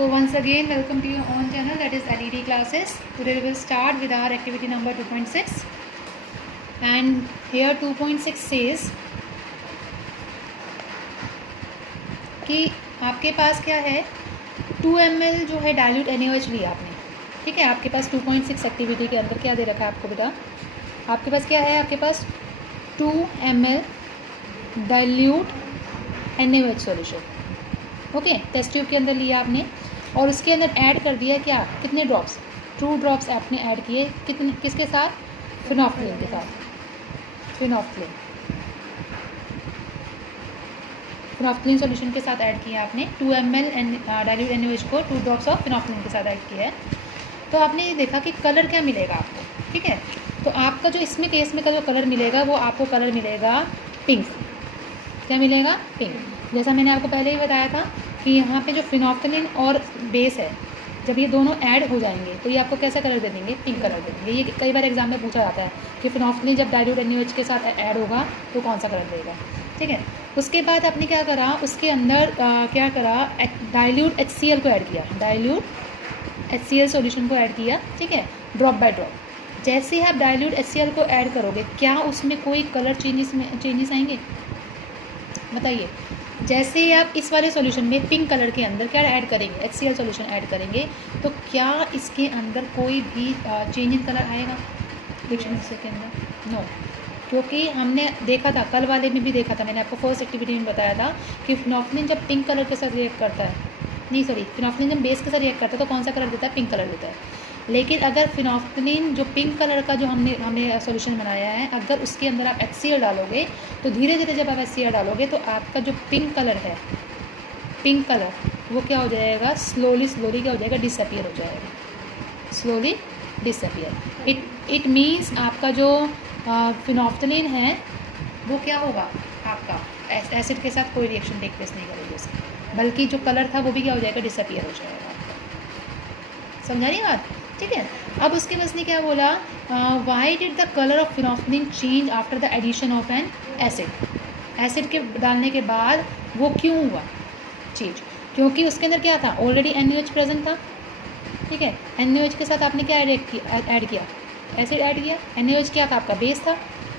So once again, welcome to your own channel, that is LED classes. Today we will start with our activity number 2.6, and here 2.6 says कि आपके पास क्या है 2 ml जो है dilute NaOH लिया आपने, ठीक है। आपके पास 2.6 एक्टिविटी के अंदर क्या दे रखा है आपको बेटा, आपके पास क्या है, आपके पास 2 ml dilute NaOH solution, okay. Test tube के अंदर लिया आपने और उसके अंदर ऐड कर दिया क्या, कितने ड्रॉप्स, 2 ड्रॉप्स आपने ऐड किए, कितने, किसके साथ, फिनोफ्थलीन के साथ, फिनोफ्थलीन सॉल्यूशन के साथ ऐड किया आपने। 2 ml डाइल्यूट NaOH को 2 ड्रॉप्स ऑफ फिनोफ्थलीन के साथ ऐड किया है। तो आपने ये देखा कि कलर क्या मिलेगा आपको, ठीक है। तो आपका जो इसमें केस में का जो कलर मिलेगा वो आपको कलर मिलेगा पिंक। क्या मिलेगा, पिंक। जैसा मैंने आपको पहले ही बताया था कि यहाँ पे जो फिनोफ्थलीन और बेस है, जब ये दोनों ऐड हो जाएंगे तो ये आपको कैसा कलर दे देंगे, पिंक कलर दे देंगे। ये कई बार एग्जाम में पूछा जाता है कि फिनोफ्थलीन जब डाइल्यूट NaOH के साथ ऐड होगा तो कौन सा कलर देगा, ठीक है। उसके बाद आपने क्या करा, उसके अंदर क्या करा, डाइल्यूट HCl को ऐड किया, डाइल्यूट HCl सॉल्यूशन को ऐड किया, ठीक है, ड्रॉप बाय ड्रॉप। जैसे ही आप डाइल्यूट HCl को ऐड करोगे, क्या उसमें कोई कलर चेंजेस आएंगे, बताइए। जैसे ही आप इस वाले सॉल्यूशन में पिंक कलर के अंदर क्या ऐड करेंगे, HCl सॉल्यूशन ऐड करेंगे, तो क्या इसके अंदर कोई भी चेंज इन कलर आएगा रिएक्शन के अंदर, नो। क्योंकि हमने देखा था, कल वाले में भी देखा था, मैंने आपको फर्स्ट एक्टिविटी में बताया था कि फिनोफ्थलीन जब पिंक कलर के साथ रिएक्ट करता है, नहीं सॉरी, फिनोफ्थलीन जब बेस के साथ रिएक्ट करता है तो कौन सा कलर देता है, पिंक कलर देता है। लेकिन अगर फिनोफ्थलीन जो पिंक कलर का जो हमने सॉल्यूशन बनाया है, अगर उसके अंदर आप HCl डालोगे तो धीरे धीरे जब आप HCl डालोगे तो आपका जो पिंक कलर है, पिंक कलर वो क्या हो जाएगा, स्लोली क्या हो जाएगा, डिसअपियर हो जाएगा, स्लोली डिसअपियर। इट मीन्स आपका जो फिनोफ्थलीन है वो क्या होगा, आपका एसिड के साथ कोई रिएक्शन टेक प्लेस नहीं करेगी उसकी, बल्कि जो कलर था वो भी क्या हो जाएगा, डिसअपियर हो जाएगा आपका। समझा रही बात, ठीक है। अब उसके बाद ने क्या बोला, why did the colour of phenolphthalein change after the addition of an acid. Acid के डालने के बाद वो क्यों हुआ चेंज, क्योंकि उसके अंदर क्या था, ऑलरेडी NaOH प्रेजेंट था, ठीक है। NaOH के साथ आपने क्या ऐड किया, एसिड ऐड किया। NaOH क्या था, आपका बेस था,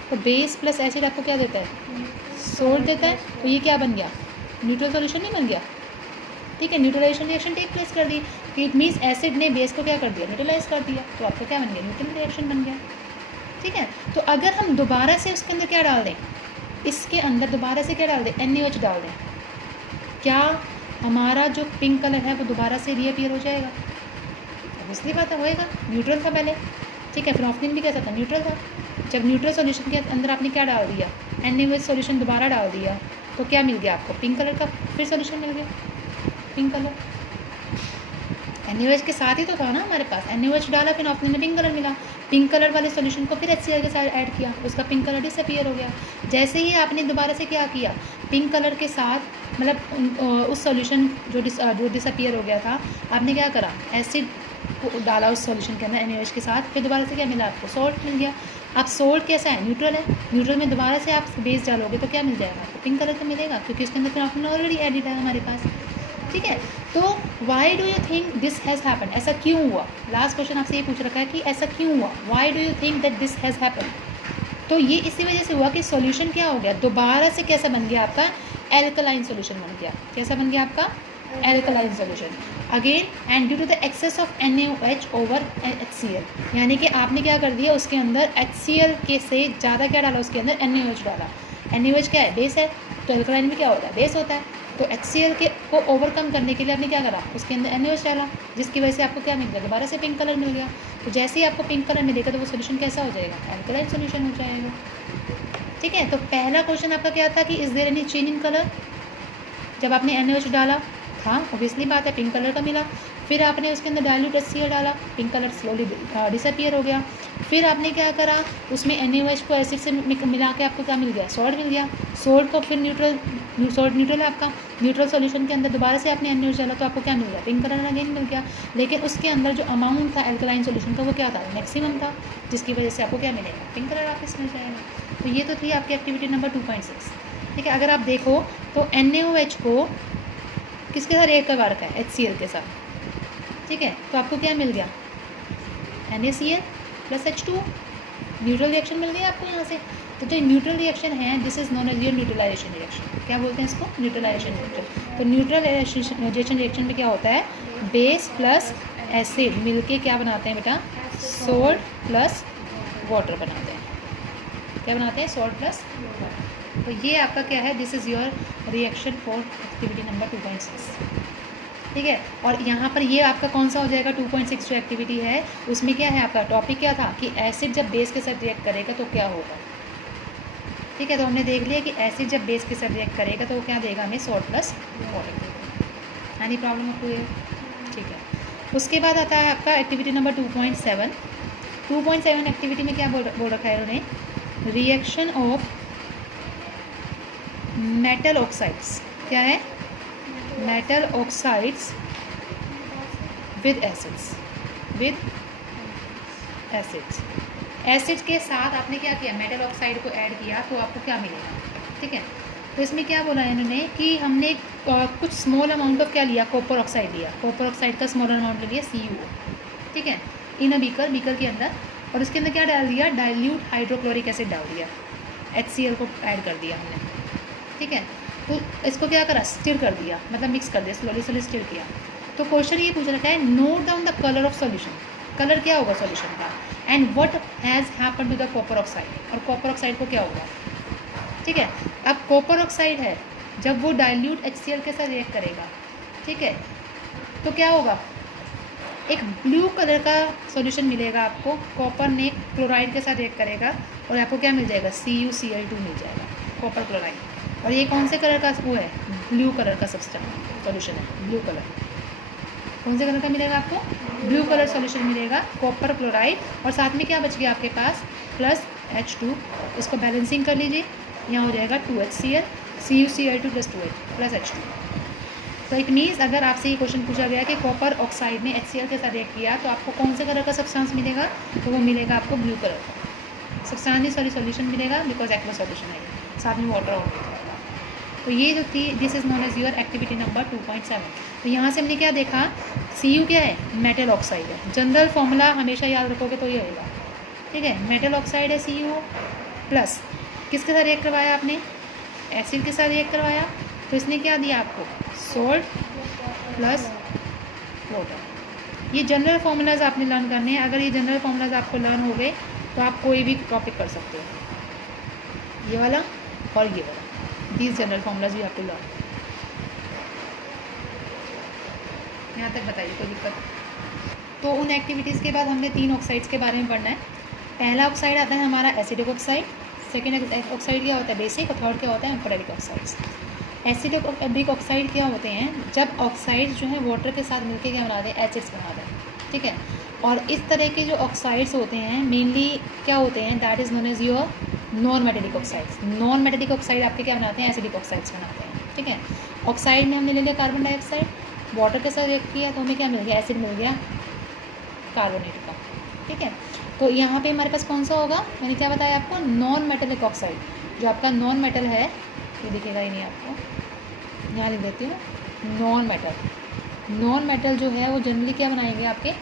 तो बेस प्लस एसिड आपको क्या देता है, सोल्ट देता है। तो ये क्या बन गया, न्यूट्रल सॉल्यूशन नहीं बन गया, ठीक है। न्यूट्रलाइजेशन रिएक्शन टेक प्लेस कर दी, कि इट मीन्स एसिड ने बेस को क्या कर दिया, न्यूट्रलाइज कर दिया, तो आपका क्या बन गया, न्यूट्रल रिएक्शन बन गया, ठीक है। तो अगर हम दोबारा से उसके अंदर क्या डाल दें, इसके अंदर दोबारा से क्या डाल दें, NaOH डाल दें, क्या हमारा जो पिंक कलर है वो दोबारा से रीअपीयर हो जाएगा, ऑब्वियसली बात है, होएगा। न्यूट्रल था पहले, ठीक है। फिनोफ्थलीन भी कैसा था, न्यूट्रल था। जब न्यूट्रल सॉल्यूशन के अंदर आपने क्या डाल दिया, NaOH सॉल्यूशन दोबारा डाल दिया, तो क्या मिल गया आपको, पिंक कलर का फिर सॉल्यूशन मिल गया, पिंक कलर। NaOH के साथ ही तो था ना हमारे पास, NaOH डाला, फिनोफ्थलीन में पिंक कलर मिला, पिंक कलर वाले सॉल्यूशन को फिर HCl के साथ ऐड किया, उसका पिंक कलर डिसअपीयर हो गया। जैसे ही आपने दोबारा से क्या किया, पिंक कलर के साथ, मतलब उस सॉल्यूशन जो डिसअपीयर हो गया था, आपने क्या करा, एसिड को डाला उस सॉल्यूशन के अंदर NaOH के साथ, फिर दोबारा से क्या मिला आपको, सोल्ट मिल गया। अब सोल्ट कैसा है, न्यूट्रल है, न्यूट्रल में दोबारा से आप बेस डालोगे तो क्या मिल जाएगा आपको, पिंक कलर का मिलेगा, क्योंकि उसके अंदर फिनोफ्थलीन ऑलरेडी एडिड है हमारे पास, ठीक है। तो why do you think this has happen, ऐसा क्यों हुआ, लास्ट क्वेश्चन आपसे ये पूछ रखा है कि ऐसा क्यों हुआ, why do you think that this has happen. तो ये इसी वजह से हुआ कि सॉल्यूशन क्या हो गया, दोबारा से कैसा बन गया आपका, एल्कलाइन सॉल्यूशन बन गया। कैसा बन गया आपका, alkaline solution again, and due to the excess of NaOH over HCl, यानी कि आपने क्या कर दिया, उसके अंदर HCl के से ज़्यादा क्या डाला, उसके अंदर NaOH डाला। NaOH क्या है, बेस है, तो एल्कलाइन में क्या होता है, बेस होता है। तो HCl के को ओवरकम करने के लिए आपने क्या करा, उसके अंदर NaOH डाला, जिसकी वजह से आपको क्या मिल गया, दोबारा से पिंक कलर मिल गया। तो जैसे ही आपको पिंक कलर मिलेगा तो वो सोल्यूशन कैसा हो जाएगा, एल्कलाइन सोल्यूशन हो जाएगा, ठीक है। तो पहला क्वेश्चन आपका क्या था कि is there any change in colour, जब आपने NaOH डाला था, ऑब्वियसली बात है, पिंक कलर का मिला। फिर आपने उसके अंदर डाइल्यूट HCl डाला, पिंक कलर स्लोली डिसअपीयर हो गया। फिर आपने क्या करा, उसमें NaOH को एसिड से मिला के आपको क्या मिल गया, सॉल्ट मिल गया। सॉल्ट को फिर न्यूट्रल है आपका, न्यूट्रल सॉल्यूशन के अंदर दोबारा से आपने NaOH डाला तो आपको क्या मिल गया, पिंक कलर अगेन मिल गया। लेकिन उसके अंदर जो अमाउंट था एल्कलाइन सॉल्यूशन का वो क्या था, मैक्सिमम था, जिसकी वजह से आपको क्या मिलेगा, पिंक कलर वापस मिल जाएगा। तो ये तो थी आपकी एक्टिविटी नंबर 2.6, ठीक है। अगर आप देखो तो NaOH को किसके साथ रिएक्ट करवा रखा है, HCl के साथ, ठीक है, तो आपको क्या मिल गया, NaCl plus H2, neutral reaction मिल गया आपको यहाँ से। तो जो न्यूट्रल रिएक्शन है this is known as your neutralization reaction. क्या बोलते हैं इसको, न्यूट्रलाइजेशन रिएक्शन। तो न्यूट्रलाइजेशन रिएक्शन में क्या होता है, बेस प्लस एसिड मिलके क्या बनाते हैं बेटा, सोल्ट प्लस वाटर बनाते हैं। क्या बनाते हैं, सोल्ट प्लस वाटर। तो ये आपका क्या है, this is your reaction for activity number 2.6, ठीक है। और यहाँ पर ये आपका कौन सा हो जाएगा, 2.6 जो एक्टिविटी है उसमें क्या है, आपका टॉपिक क्या था कि एसिड जब बेस के साथ रिएक्ट करेगा तो क्या होगा, ठीक है। तो हमने देख लिया कि एसिड जब बेस के साथ रिएक्ट करेगा तो वो क्या देगा हमें, सोल्ट प्लस वाटर देगा। एनी प्रॉब्लम आपको ये, ठीक है। उसके बाद आता है आपका एक्टिविटी नंबर 2.7। 2.7 एक्टिविटी में क्या बोल रखा है उन्होंने, रिएक्शन ऑफ मेटल ऑक्साइड्स। क्या है, metal oxides with acids, with acids. Acid के साथ आपने क्या किया, मेटल ऑक्साइड को ऐड किया तो आपको क्या मिलेगा, ठीक है। तो इसमें क्या बोला है इन्होंने कि हमने कुछ स्मॉल अमाउंट ऑफ क्या लिया, कॉपर ऑक्साइड लिया, कॉपर ऑक्साइड का स्मॉल अमाउंट ले लिया CuO, ठीक है, इन अ बीकर के अंदर। और उसके अंदर क्या डाल दिया, डाइल्यूट हाइड्रोक्लोरिक एसिड डाल दिया, HCl को ऐड कर दिया हमने, ठीक है। तो इसको क्या करा, स्टिर कर दिया, मतलब मिक्स कर दिया, स्लोली स्टिर किया। तो क्वेश्चन ये पूछ रखा है, note down the colour of solution, colour क्या होगा सॉल्यूशन का, and what has happen to the copper oxide, और कॉपर ऑक्साइड को क्या होगा, ठीक है। अब कॉपर ऑक्साइड है, जब वो डाइल्यूट HCl के साथ रिएक्ट करेगा, ठीक है, तो क्या होगा, एक ब्लू कलर का सॉल्यूशन मिलेगा आपको, कॉपर ने क्लोराइड के साथ रिएक्ट करेगा और आपको क्या मिल जाएगा, CuCl2 मिल जाएगा, कॉपर क्लोराइड। और ये कौन से कलर का वो है, ब्लू कलर का सब्सटेंस सॉल्यूशन है, ब्लू कलर। कौन से कलर का मिलेगा आपको, ब्लू कलर सॉल्यूशन मिलेगा, कॉपर क्लोराइड। और साथ में क्या बच गया आपके पास, प्लस H2। इसको बैलेंसिंग कर लीजिए, यहाँ हो जाएगा 2HCl, CuCl2 plus 2H plus H2। तो इट मीन्स अगर आपसे ये क्वेश्चन पूछा गया कि कॉपर ऑक्साइड ने HCl के साथ रिएक्ट किया तो आपको कौन से कलर का सब्सटेंस मिलेगा, तो वो मिलेगा आपको ब्लू कलर का सब्सटेंस, सॉल्यूशन मिलेगा, बिकॉज एक्वा सॉल्यूशन है, साथ में वाटर होगा। तो ये जो थी, this is known as your activity number 2.7। तो यहाँ से हमने क्या देखा, Cu क्या है, मेटल ऑक्साइड है। जनरल फॉर्मूला हमेशा याद रखोगे तो ये होगा, ठीक है। मेटल ऑक्साइड है Cu प्लस किसके साथ रिएक्ट करवाया आपने, एसिड के साथ रिएक्ट करवाया, तो इसने क्या दिया आपको, सोल्ट प्लस वाटर। ये जनरल फार्मूलाज आपने लर्न करने हैं। अगर ये जनरल फार्मूलाज आपको लर्न हो गए तो आप कोई भी टॉपिक कर सकते हो, ये वाला और ये वाला, दीज जनरल फार्मूलाज भी आपको लर्न। यहाँ तक बताइए कोई दिक्कत। तो उन एक्टिविटीज़ के बाद हमने 3 ऑक्साइड्स के बारे में पढ़ना है। पहला ऑक्साइड आता है हमारा एसिडिक ऑक्साइड, सेकेंड ऑक्साइड क्या होता है बेसिक, और थर्ड क्या होता है एम्फोटेरिक ऑक्साइड्स। एसिडिक ऑक्साइड क्या होते हैं, जब ऑक्साइड्स जो है वाटर के साथ मिलकर क्या बनाते हैं, एसिड्स बनाते हैं, ठीक है। और इस तरह के जो ऑक्साइड्स होते हैं मेनली क्या होते हैं, that is known as your non metallic oxides. Non metallic oxide आपके क्या बनाते हैं, एसिडिक ऑक्साइड्स बनाते हैं, ठीक है। ऑक्साइड में हमने ले लिया कार्बन डाइऑक्साइड, वाटर के साथ रिएक्ट किया तो हमें क्या मिल गया, एसिड मिल गया कार्बोनेट का, ठीक है। तो यहाँ पे हमारे पास कौन सा होगा, मैंने क्या बताया आपको, नॉन मेटेलिक ऑक्साइड। जो आपका नॉन मेटल है, ये दिखेगा ही नहीं आपको, यहाँ लिख देती हूँ, नॉन मेटल। नॉन मेटल जो है वो जनरली क्या बनाएंगे, आपके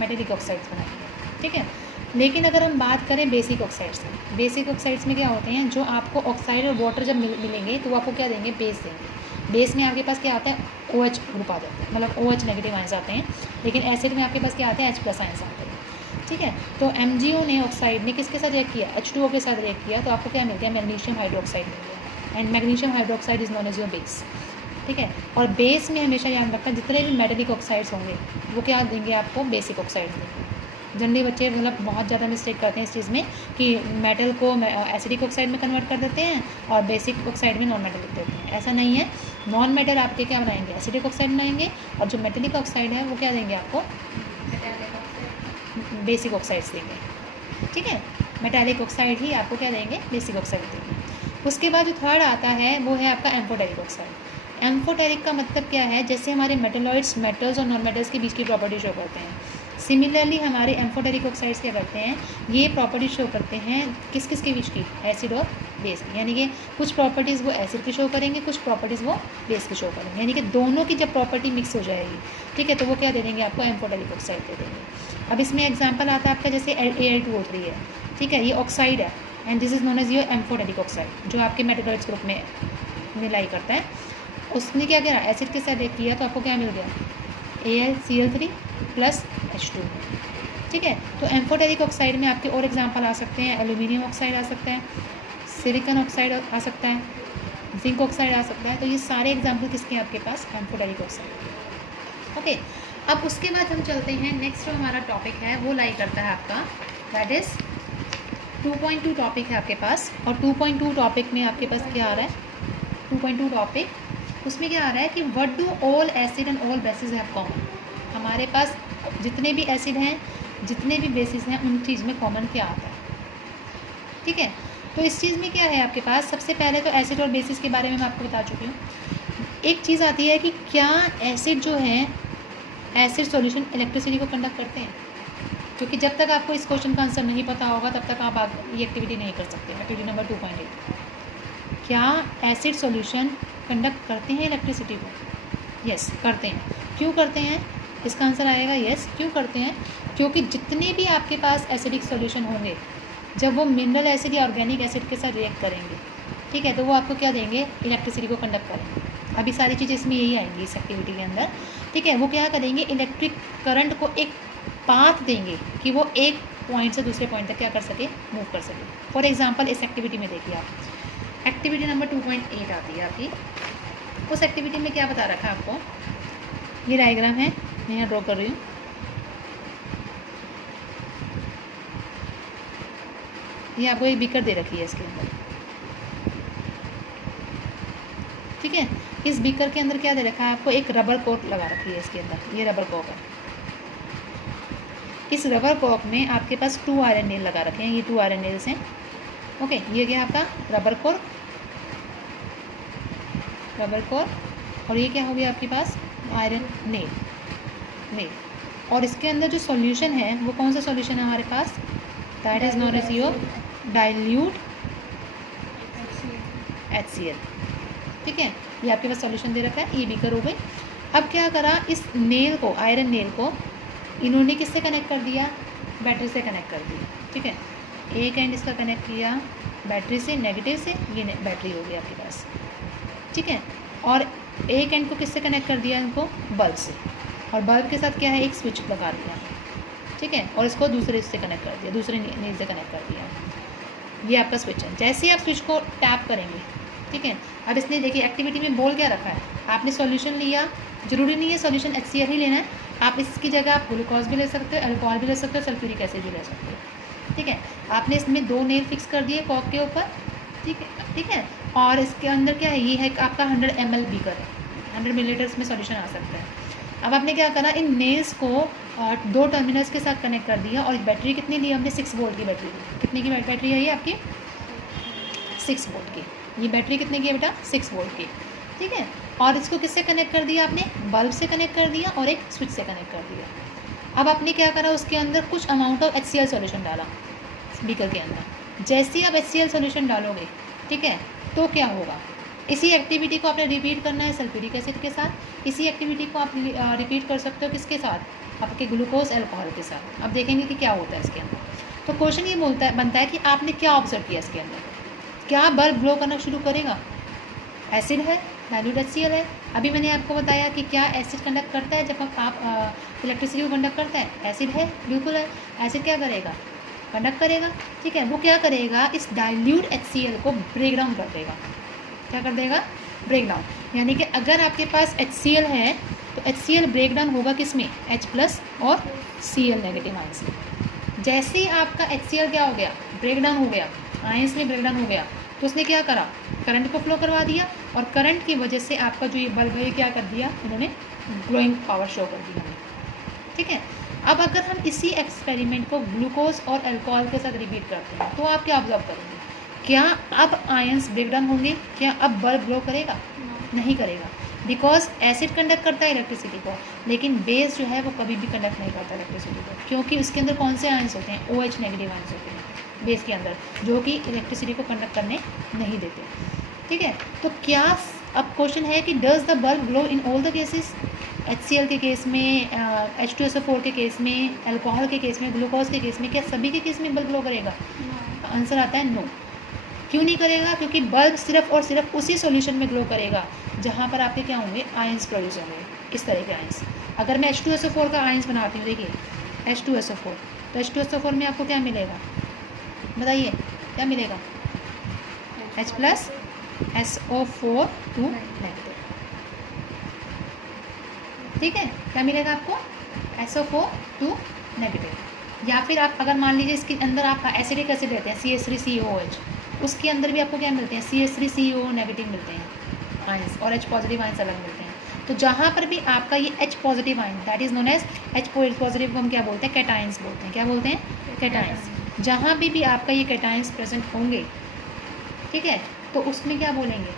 मेटेलिक ऑक्साइड्स बनाएंगे, ठीक है। लेकिन अगर हम बात करें बेसिक ऑक्साइड्स में, बेसिक ऑक्साइड्स में क्या होते हैं, जो आपको ऑक्साइड और वाटर जब मिलेंगे तो वो आपको क्या देंगे, बेस देंगे। बेस में आपके पास क्या आता है, OH ग्रुप आ जाता है, मतलब OH नेगेटिव आयंस आते हैं। लेकिन एसिड में आपके पास क्या आते हैं, H+ आयंस आते हैं, ठीक है। तो MgO ने, ऑक्साइड ने किसके साथ रिएक्ट किया, H2O के साथ रिएक्ट किया, तो आपको क्या मिल गया, मैग्नीशियम हाइड्रोक्साइड मिल गया। And magnesium hydroxide is known as your base, ठीक है। और बेस में हमेशा याद रखना, जितने भी मेटेलिक ऑक्साइड्स होंगे वो क्या देंगे आपको, बेसिक ऑक्साइड्स देंगे। जनरली बच्चे मतलब बहुत ज़्यादा मिस्टेक करते हैं इस चीज़ में कि मेटल को एसिडिक ऑक्साइड में कन्वर्ट कर देते हैं और बेसिक ऑक्साइड में नॉन मेटल लिख देते हैं। ऐसा नहीं है, नॉन मेटल आपके क्या बनाएंगे, एसिडिक ऑक्साइड बनाएंगे, और जो मेटेलिक ऑक्साइड है वो क्या देंगे आपको, बेसिक ऑक्साइड्स देंगे, ठीक है। मेटालिक ऑक्साइड ही आपको क्या देंगे, बेसिक ऑक्साइड देंगे। उसके बाद जो थर्ड आता है वो है आपका एम्फोटेरिक ऑक्साइड। एम्फोटेरिक का मतलब क्या है, जैसे हमारे मेटेलॉइड्स मेटल्स और नॉन मेटल्स के बीच की प्रॉपर्टी शो करते हैं। सिमिलरली हमारे एम्फोटेरिक ऑक्साइड्स क्या करते हैं, ये प्रॉपर्टी शो करते हैं किस किस के बीच की, एसिड और बेस की, यानी कि कुछ प्रॉपर्टीज़ वो एसिड की शो करेंगे, कुछ प्रॉपर्टीज़ वो बेस की शो करेंगे, यानी कि दोनों की जब प्रॉपर्टी मिक्स हो जाएगी, ठीक है, तो वो क्या दे देंगे आपको, एम्फोटेरिक ऑक्साइड दे देंगे। अब इसमें एग्जाम्पल आता है आपका जैसे Al2O3 है, ठीक है, ये ऑक्साइड है and this is known as your amphoteric oxide, जो आपके मेटालॉइड्स ग्रुप में लाई करता है। उसने क्या किया, एसिड के साथ रिएक्ट किया तो आपको क्या मिल गया, AlCl3 प्लस H2, ठीक है। तो एम्फोटेरिक ऑक्साइड में आपके और एग्जांपल आ सकते हैं, एल्यूमिनियम ऑक्साइड आ सकता है, सिलिकॉन ऑक्साइड आ सकता है, जिंक ऑक्साइड आ सकता है। तो ये सारे एग्जांपल किसके हैं आपके पास, एम्फोटेरिक ऑक्साइड। ओके, अब उसके बाद हम चलते हैं नेक्स्ट जो हमारा टॉपिक है वो लाई करता है आपका, दैट इज़ 2.2 टॉपिक है आपके पास। और 2.2 टॉपिक में आपके पास क्या आ रहा है, 2.2 टॉपिक, उसमें क्या आ रहा है कि what do all acid and all basis have common. हमारे पास जितने भी एसिड हैं, जितने भी बेसिस हैं, उन चीज़ में कॉमन क्या आता है, ठीक है। तो इस चीज़ में क्या है आपके पास, सबसे पहले तो एसिड और बेसिस के बारे में मैं आपको बता चुकी हूँ। एक चीज़ आती है कि क्या एसिड जो है, एसिड सॉल्यूशन इलेक्ट्रिसिटी को कंडक्ट करते हैं, क्योंकि जब तक आपको इस क्वेश्चन का आंसर नहीं पता होगा तब तक आप ये एक्टिविटी नहीं कर सकते। एक्टिविटी नंबर 2.8, क्या एसिड सॉल्यूशन कंडक्ट करते हैं इलेक्ट्रिसिटी को, यस करते हैं। क्यों करते हैं, इसका आंसर आएगा यस। क्यों करते हैं, क्योंकि जितने भी आपके पास एसिडिक सॉल्यूशन होंगे, जब वो मिनरल एसिड या ऑर्गेनिक एसिड के साथ रिएक्ट करेंगे, ठीक है, तो वो आपको क्या देंगे, इलेक्ट्रिसिटी को कंडक्ट करेंगे। अभी सारी चीज़ें इसमें यही आएंगी इस एक्टिविटी के अंदर, ठीक है। वो क्या करेंगे, इलेक्ट्रिक करंट को एक पाथ देंगे कि वो एक पॉइंट से दूसरे पॉइंट तक क्या कर सके, मूव कर सके। फॉर एग्जांपल इस एक्टिविटी में देखिए आप, एक्टिविटी नंबर 2.8 आती है आपकी। उस एक्टिविटी में क्या बता रखा है आपको, ये डायग्राम है, मैं यहाँ ड्रॉ कर रही हूँ। ये आपको एक बीकर दे रखी है इसके अंदर, ठीक है। इस बीकर के अंदर क्या दे रखा है आपको, एक रबर कॉर्क लगा रखी है इसके अंदर, ये रबर कॉर्क है। इस रबर कॉर्क में आपके पास 2 आयरन नेल लगा रखे हैं, ये 2 आयरन नेल्स हैं, ओके। ये क्या आपका रबर कॉर्क, और ये क्या हो गया आपके पास, आयरन नेल। और इसके अंदर जो सॉल्यूशन है वो कौन सा सॉल्यूशन है हमारे पास, that is known as your dilute HCl, ठीक है। ये आपके पास सॉल्यूशन दे रखा है, ये बीकर हो गई। अब क्या करा, इस नेल को, आयरन नेल को इन्होंने किससे कनेक्ट कर दिया, बैटरी से कनेक्ट कर दिया, ठीक है। एक एंड इसका कनेक्ट किया बैटरी से, नेगेटिव से, ये बैटरी हो गई आपके पास, ठीक है। और एक एंड को किससे कनेक्ट कर दिया, इनको बल्ब से, और बल्ब के साथ क्या है, एक स्विच लगा दिया, ठीक है। और इसको दूसरे से कनेक्ट कर दिया, दूसरे नेल से कनेक्ट कर दिया, ये आपका स्विच है। जैसे ही आप स्विच को टैप करेंगे, ठीक है। अब इसने देखिए एक्टिविटी में बोल क्या रखा है, आपने सॉल्यूशन लिया, ज़रूरी नहीं है सॉल्यूशन HCl ही लेना है, आप इसकी जगह आप ग्लूकोज भी ले सकते हो, अल्कोहल भी ले सकते हो, सल्फ्यूरिक एसिड भी ले सकते हो, ठीक है। आपने इसमें 2 नेल फिक्स कर दिए कॉर्क के ऊपर, ठीक है। और इसके अंदर क्या है, ये है आपका 100 ml बीकर है, 100 मिलीलीटर इसमें सॉल्यूशन आ सकता है। अब आपने क्या करा, इन नेल्स को 2 टर्मिनल्स के साथ कनेक्ट कर दिया, और बैटरी कितनी ली हमने, 6 वोल्ट की बैटरी ली। कितने की बैटरी है ये आपकी, 6 वोल्ट की। ये बैटरी कितने की है बेटा, 6 वोल्ट की, ठीक है। और इसको किससे कनेक्ट कर दिया आपने, बल्ब से कनेक्ट कर दिया और एक स्विच से कनेक्ट कर दिया। अब आपने क्या करा, उसके अंदर कुछ अमाउंट ऑफ HCl सॉल्यूशन डाला बीकर के अंदर। जैसे ही आप HCl सॉल्यूशन डालोगे, ठीक है, तो क्या होगा, इसी एक्टिविटी को आपने रिपीट करना है सल्फ्यूरिक एसिड के साथ। इसी एक्टिविटी को आप रिपीट कर सकते हो किसके साथ, आपके ग्लूकोज अल्कोहल के साथ। अब देखेंगे कि क्या होता है इसके अंदर। तो क्वेश्चन ये बनता है कि आपने क्या ऑब्जर्व किया इसके अंदर, क्या बल्ब ग्लो करना शुरू करेगा, एसिड है, डाइल्यूट HCl है। अभी मैंने आपको बताया कि क्या एसिड कंडक्ट करता है, जब आप इलेक्ट्रिसिटी को कंडक्ट करता है, एसिड है, बिल्कुल है। एसिड क्या करेगा, कंडक्ट करेगा, ठीक है। वो क्या करेगा, इस डाइल्यूट HCl को ब्रेक डाउन कर देगा। क्या कर देगा, ब्रेक डाउन। यानी कि अगर आपके पास HCl है तो HCl ब्रेक डाउन होगा किस में, H+ और Cl नेगेटिव आयंस में। जैसे ही आपका HCl क्या हो गया, ब्रेक डाउन हो गया, आयंस में ब्रेक डाउन हो गया, तो उसने क्या करा, करंट को फ्लो करवा दिया, और करंट की वजह से आपका जो ये बल्ब है क्या कर दिया, उन्होंने ग्लोइंग पावर शो कर दी, ठीक है। अब अगर हम इसी एक्सपेरिमेंट को ग्लूकोज और अल्कोहल के साथ रिपीट करते हैं, तो आप क्या ऑब्जर्व करेंगे, क्या अब आयंस ब्रेक डाउन होंगे, क्या अब बल्ब ग्लो करेगा, नहीं करेगा। बिकॉज एसिड कंडक्ट करता है इलेक्ट्रिसिटी को, लेकिन बेस जो है वो कभी भी कंडक्ट नहीं करता इलेक्ट्रिसिटी को, क्योंकि उसके अंदर कौन से आयंस होते हैं, OH नेगेटिव आयंस होते हैं बेस के अंदर, जो कि इलेक्ट्रिसिटी को कंडक्ट करने नहीं देते। ठीक है, तो क्या अब क्वेश्चन है कि does the bulb glow in all the cases, HCl के केस में, H2SO4 के केस में, अल्कोहल के केस में, ग्लूकोज के केस में, क्या सभी के केस में बल्ब ग्लो करेगा? आंसर आता है नो। क्यों नहीं करेगा? क्योंकि बल्ब सिर्फ और सिर्फ उसी सॉल्यूशन में ग्लो करेगा जहाँ पर आपके क्या होंगे, आयंस प्रोड्यूस होंगे, इस तरह के आयंस। अगर मैं H2SO4 का आयंस बनाती हूँ, देखिए H2SO4, तो H2SO4 में आपको क्या मिलेगा, बताइए क्या मिलेगा? H+ SO4 2 negative. ठीक है, क्या मिलेगा आपको? SO4 2 negative. या फिर आप अगर मान लीजिए इसके अंदर आपका एसिडिक एसिड रहते हैं CH3COOH, उसके अंदर भी आपको क्या मिलते हैं, CH3CO नेगेटिव मिलते हैं आयंस, और H पॉजिटिव आयंस अलग मिलते हैं। तो जहाँ पर भी आपका ये H positive ion, that is known as H positive को हम क्या बोलते हैं, कैटायंस बोलते हैं। क्या बोलते हैं? कैटायंस। जहाँ भी आपका ये कैटायंस प्रेजेंट होंगे, ठीक है, तो उसमें क्या बोलेंगे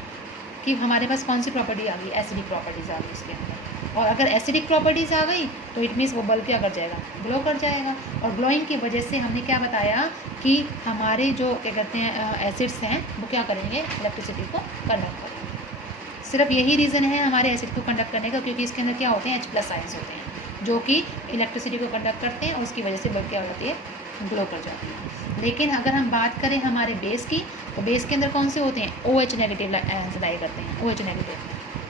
कि हमारे पास कौन सी प्रॉपर्टी आ गई, एसिडिक प्रॉपर्टीज़ आ गई इसके अंदर। और अगर एसिडिक प्रॉपर्टीज़ आ गई तो इट मीन्स वो बल्ब क्या कर जाएगा, ग्लो कर जाएगा। और ग्लोइंग की वजह से हमने क्या बताया कि हमारे जो क्या कहते हैं एसिड्स हैं वो क्या करेंगे, इलेक्ट्रिसिटी को कंडक्ट करेंगे। सिर्फ यही रीज़न है हमारे एसिड को कंडक्ट करने का, क्योंकि इसके अंदर क्या होते हैं, H+ आयंस होते हैं जो कि इलेक्ट्रिसिटी को कंडक्ट करते हैं, और उसकी वजह से बल्ब क्या होती है, ग्लो कर जाती है। लेकिन अगर हम बात करें हमारे बेस की, तो बेस के अंदर कौन से होते हैं, OH नेगेटिव आयंस लाई करते हैं, OH नेगेटिव।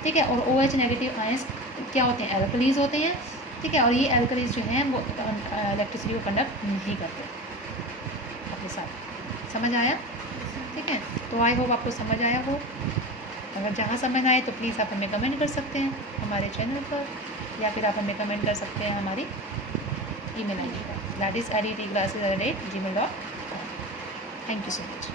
ठीक है, और OH नेगेटिव आयंस क्या होते हैं, एल्कलीज होते हैं। ठीक है, और ये एल्कलीज जो हैं वो इलेक्ट्रिसिटी को कंडक्ट नहीं करते अपने साथ। समझ आया? ठीक है, तो आई होप आपको समझ आया हो। अगर जहाँ समझ आए तो प्लीज़ आप हमें कमेंट कर सकते हैं हमारे चैनल पर, या फिर आप हमें कमेंट कर सकते हैं हमारी email ID पर, that is aditclasses@gmail.com। Thank you so much.